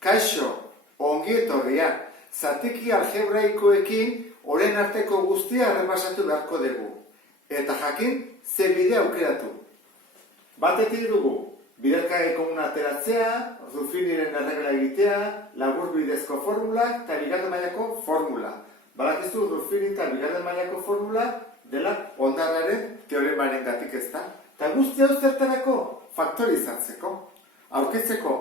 Kaixo, ongi etorria, zatiki algebraikoekin orain arteko guztia errepasatu beharko dugu. Eta jakin, ze bide aukeratu. Batetik dugu, biderkagai komuna ateratzea, Ruffiniren erregela egitea, labur bidezko formulak eta bigarren mailako formula. Badakizu Ruffini eta bigarren mailako formula dela ondarraren teoremaren gatik ez da. Eta guztia zertarako faktorizatzeko, aurkitzeko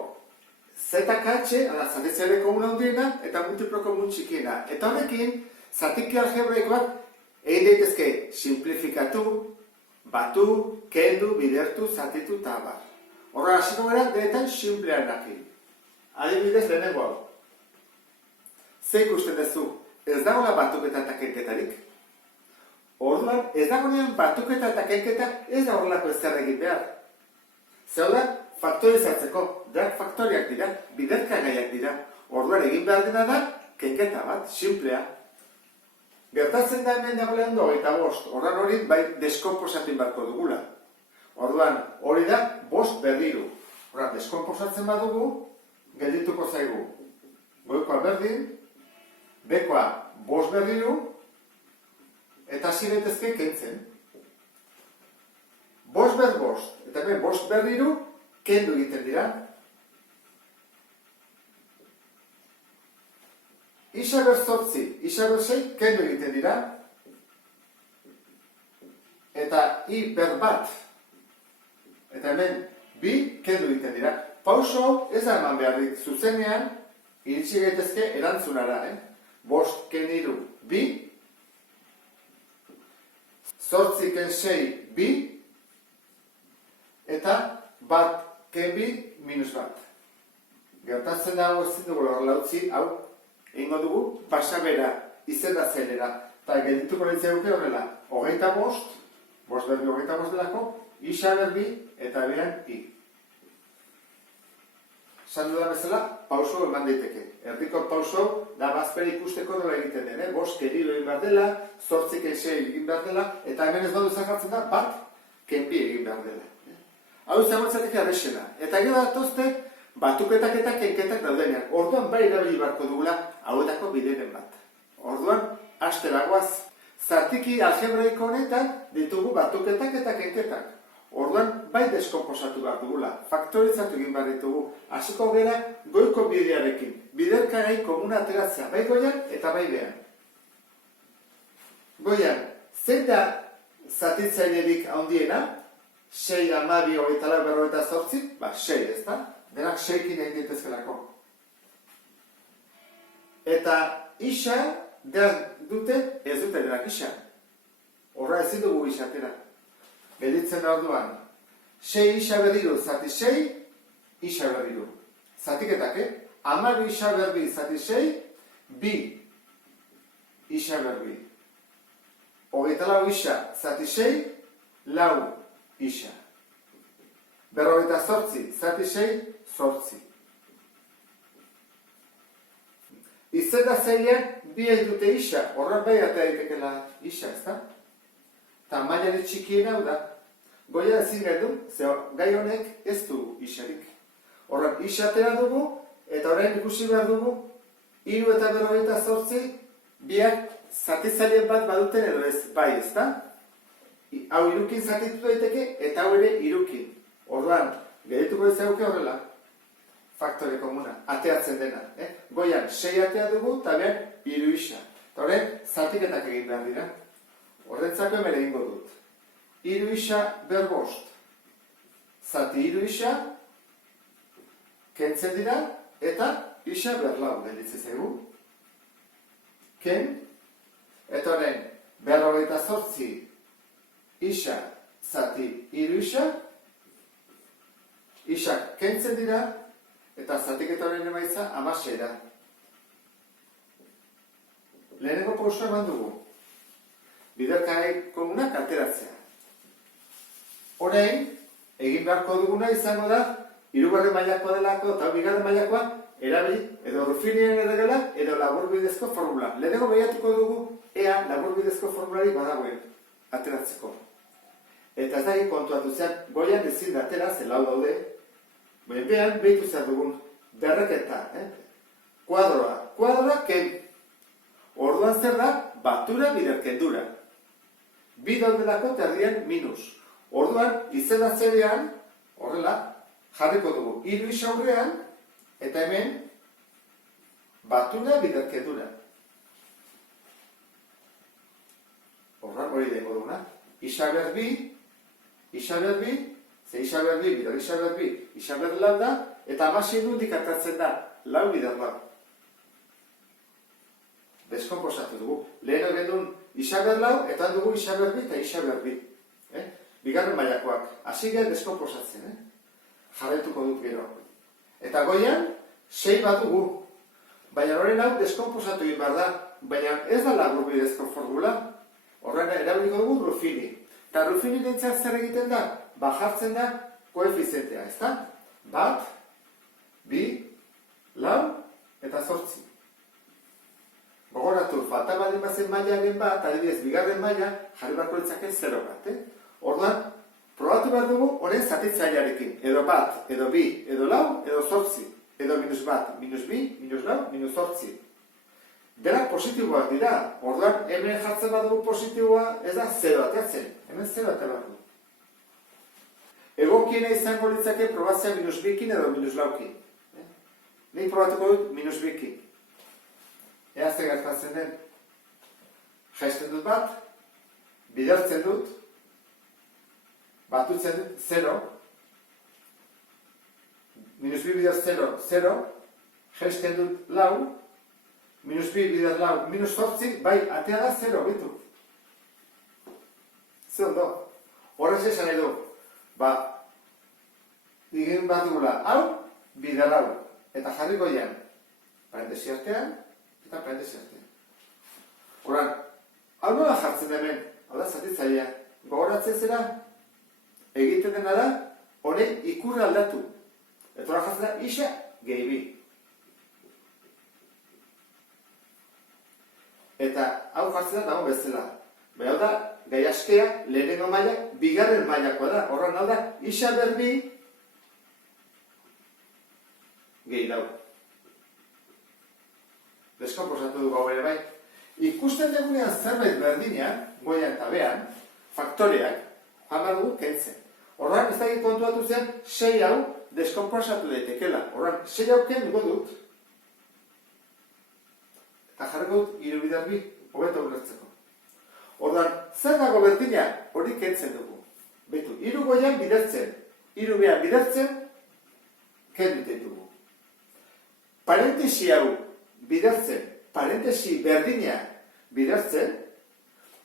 ZKH, zatitzeare komuna handiena eta multiplo komun txikiena. Eta horrekin, zatiki algebraikoak egin daitezke simplifikatu, batu, kendu, bidertu, zatitu eta abar. Horra hasiko gara, denetan simplearekin. Adibidez lehenengo hau. Ze ikusten duzu, ez dagoela batuketa eta kenketarik? Orduan, ez dagoenean batuketa eta kenketa ez da horrelako ezer egin behar. Zer da, faktorizatzeko, drag faktoriak dira, biderkagaiak dira. Orduan egin behar dena da, kenketa bat, simplea. Gertatzen da hemen dagoelan 25, orduan hori bai deskomposatu barko dugula. Orduan, hori da 5 berdiru. Orduan, deskomposatzen badugu, geldituko zaigu. Goikoa berdin, bekoa 5 berdiru, eta hasi daitezke kentzen. 5 ber 5, eta hemen 5 berdiru, kendu egiten dira. Isa ber 8, isa ber 6, kendu egiten dira. Eta I ber 1, eta hemen 2, kendu egiten dira. Pauso ez da eman beharrik zuzenean, iritsi gaitezke erantzunara. 5 ken 3, 2, 8 ken 6, 2, eta 1 ken 2, minus 1. Gertatzen da hau ezin dugu horrela utzi, hau egingo dugu pasabera izendatzailera. Eta geldituko nintzen horrela, 25, 5 berbi 25 delako, isa berbi eta beran I. Esan dudan bezala, pauso eman daiteke. Erdiko pauso da bazpera ikusteko nola egiten den, 5 kerilo egin behar dela, 8 ken 6 egin behar dela, eta hemen ez badu zakartzen da, 1 ken 2 egin behar dela. Hau zagoetzatik arrexena. Eta gero datozte, batuketak eta kenketak daudenean. Orduan bai erabili beharko dugula hauetako bideren bat. Orduan, hasteragoaz. Zatiki algebraiko honetan ditugu batuketak eta kenketak. Orduan, bai deskomposatu behar dugula. Faktorizatu egin behar ditugu. Hasiko gera goiko bidearekin. Biderkagai komuna ateratzea. Bai goian eta bai behan. Goian, zein da zatitzailerik handiena? 6, 12, 24, 48, 6 ez da? Denak 6-kin egin ditezkelako. Eta isa, dute, ez dute denak isa. Horra ezin dugu isa atera. Gelditzen da orduan. 6 isa berdiru, zati 6, isa berdiru. Zatiketak, 12 isa berbi, zati 6, 2 isa berbi. 24 isa, zati 6, 4 isa. 48, zati 6, 8. Izendatzailean bi ez dute isa, horren bai eta egitekela isa, ez da? Eta mailari txikien hau da. Goia ezin gaitu, gai honek ez du isarik. Horren isatera dugu, eta orain ikusi behar dugu, 3 eta 48, biak zatitzaileen bat baduten edo ez, bai, ez da? Hau 3kin zatitu daiteke, eta hau ere 3kin. Orduan, gerituko ez dauke horrela, faktore komuna, ateatzen dena. Goian, 6 atea dugu, eta behar 3 isa. Eta horren, zatiketak egin behar dira. Horrentzako hemen egingo dut. 3 isa ber 5. Zati 3 isa, kentzen dira, eta isa ber 4 gelditzen zaigu. Ken, eta horren, 48 isa, zati 3 isa, isak kentzen dira, eta zatiketa horren emaitza 16 da. Lehenengo pausoa eman dugu. Biderkagai komunak ateratzea. Orain, egin beharko duguna izango da, 3. mailakoa delako eta 2. mailakoa erabili, edo Ruffiniren erregela, edo laburbidezko formula. Lehenengo behiatuko dugu, ea laburbidezko formulari badagoen ateratzeko. Eta ez da egin kontuatu zean, goian ezin da atera, zelau daude, behan behitu zer dugun berreketa, kuadroa. Kuadroa ken. Orduan zer da? Batura bider kendura. Bi daudelako terdian minus. Orduan, izena zerean, horrela, jarriko dugu. 3 isa aurrean, eta hemen, batura bider kendura. Horra, hori dengo duguna. Isa berbi, ze isa berbi, bider isa berbi, isa berbi da, eta amasi nundik atatzen da, lau bider lau. Deskomposatu dugu. Lehen gendun isa berlau, eta dugu isa berbi eta isa berbi. Bigarren mailakoak. Hasi gara deskomposatzen. Jarraituko dut gero. Eta goian, 6 bat dugu. Baina horren hau deskomposatu egin behar da. Baina ez da labur bidezko formula. Horren erabiliko dugu Ruffini. Eta Ruffini dintzen zer egiten da? Bajartzen da koefizientea, ez da? 1, 2, 4 eta 8. Gogoratu, falta badin bazen mailaren bat, adibidez, bigarren maila, jarri barko litzake 0 bat. Orduan, probatu behar dugu horren zatitzailearekin. Edo 1, edo 2, edo 4, edo 8. Edo -1, -2, -4, -8. Denak positiboak dira. Orduan, hemen jartzen badugu positiboa, ez da 0 ateatzen. Hemen 0 atea behar du. Egokiena izango litzake probatzea -2kin edo -4kin. Nik probatuko dut -2kin. Ea ze gertatzen den. Jaisten dut bat, bidertzen dut, batutzen dut 0, -2 bider 0, 0, jaisten dut 4, -2 bider 4, -8, bai, atea da 0, bitu. Ze ondo. Horrez esan edo, digin bat dugula, hau, bider 4, eta jarriko ian, parentesi artean, eta parentesi artean. Horan, hau nola jartzen hemen, hau da zatitzailea, gogoratzen zera, egiten dena da, honek ikurra aldatu. Eta hori jartzen da, isa gehi bi. Eta hau jartzen da, dago bezala. Baina hau da, gai askea, lehenengo maila, bigarren mailakoa da. Horran hau da, isa berbi, gehi lau. Deskomposatu dugu hau ere bai. Ikusten dugunean zerbait berdinean, goian eta behan, faktoreak, joan behar dugu kentzen. Horran, ez da kontuatu zen, 6 hau deskomposatu daitekela. Horran, 6 hau kenduko dut. Eta jarriko dut, 3 bider 2, hobeto ulertzeko. Horran, zer dago berdina, hori kentzen dugu. Betu, 3 goian bidertzen, 3 behan bidertzen, kendu ditugu. Parentesi hau bidertzen, parentesi berdina bidertzen,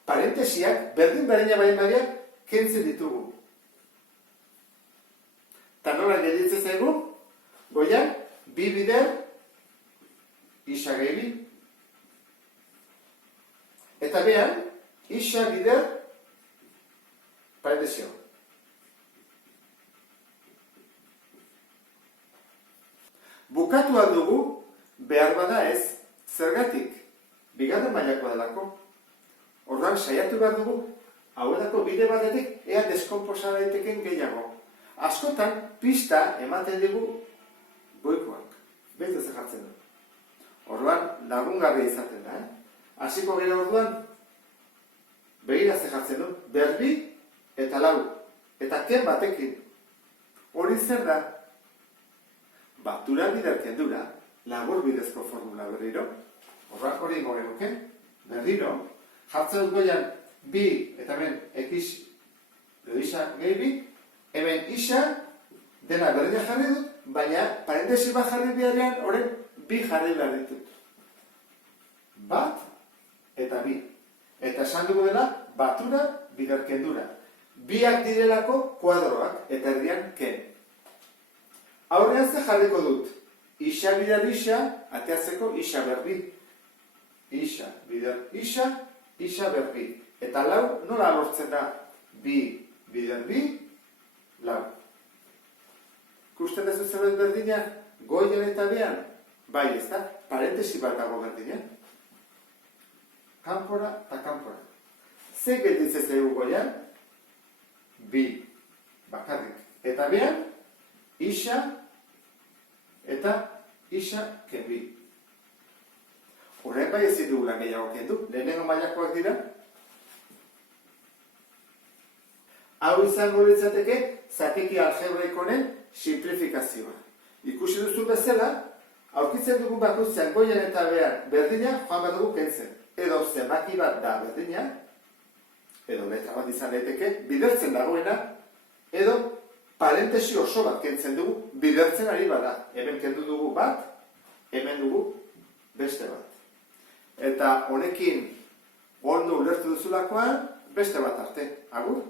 parentesiak berdin-berdina baina kentzen ditugu. Eta nola gelditzen zaigu, goian, 2 bider, isa gehi bi. Eta behan, isa bider, parentesio. Bukatu dugu, behar bada ez, zergatik, bigarren mailakoa delako. Orduan, saiatu behar dugu, hauetako bide batetik, ea deskomposa daiteken gehiago. Askotan, pista ematen dugu goikoak. Beste ze jartzen du. Orduan, lagungarri izaten da, Hasiko gero orduan, begira ze jartzen du, berbi eta 4. Eta ken batekin. Hori zer da? Batura bider kendura, labur bidezko formula berriro. Horrak hori ingo genuke, berriro, jartzen dut goian 2 eta hemen x edo isa gehi bi, hemen isa dena berdina jarri dut, baina parentesi bat jarri biharean horren 2 jarri behar ditut. 1 eta 2. Eta esan dugu dela, batura bider kendura. 2ak direlako kuadroak eta erdian ken. Aurrean ze jarriko dut, isa bider isa, ateatzeko isa berbi. Isa bider isa, isa berbi. Eta 4 nola lortzen da? 2 bider 2, 4. Ikusten ez zerbait berdina, goian eta behan? Bai, ez da, parentesi bat dago berdina. Kanpora eta kanpora. Ze gelditzen zaigu goian? 2 bakarrik. Eta behan, isa eta isa kenbi. Horren bai ezin dugula gehiago kendu, lehenengo mailakoak dira. Hau izango litzateke zatiki algebraikonen simplifikazioa. Ikusi duzu bezala, aurkitzen dugu bakoitzean goian eta behar berdina joan bat dugu kentzen. Edo zenbaki bat da berdina, edo letra bat izan daiteke, bidertzen dagoena, edo parentesi oso bat kentzen dugu, bidertzen ari bada. Hemen kendu dugu bat, hemen dugu beste bat. Eta honekin ondo ulertu duzulakoan, beste bat arte. Agur?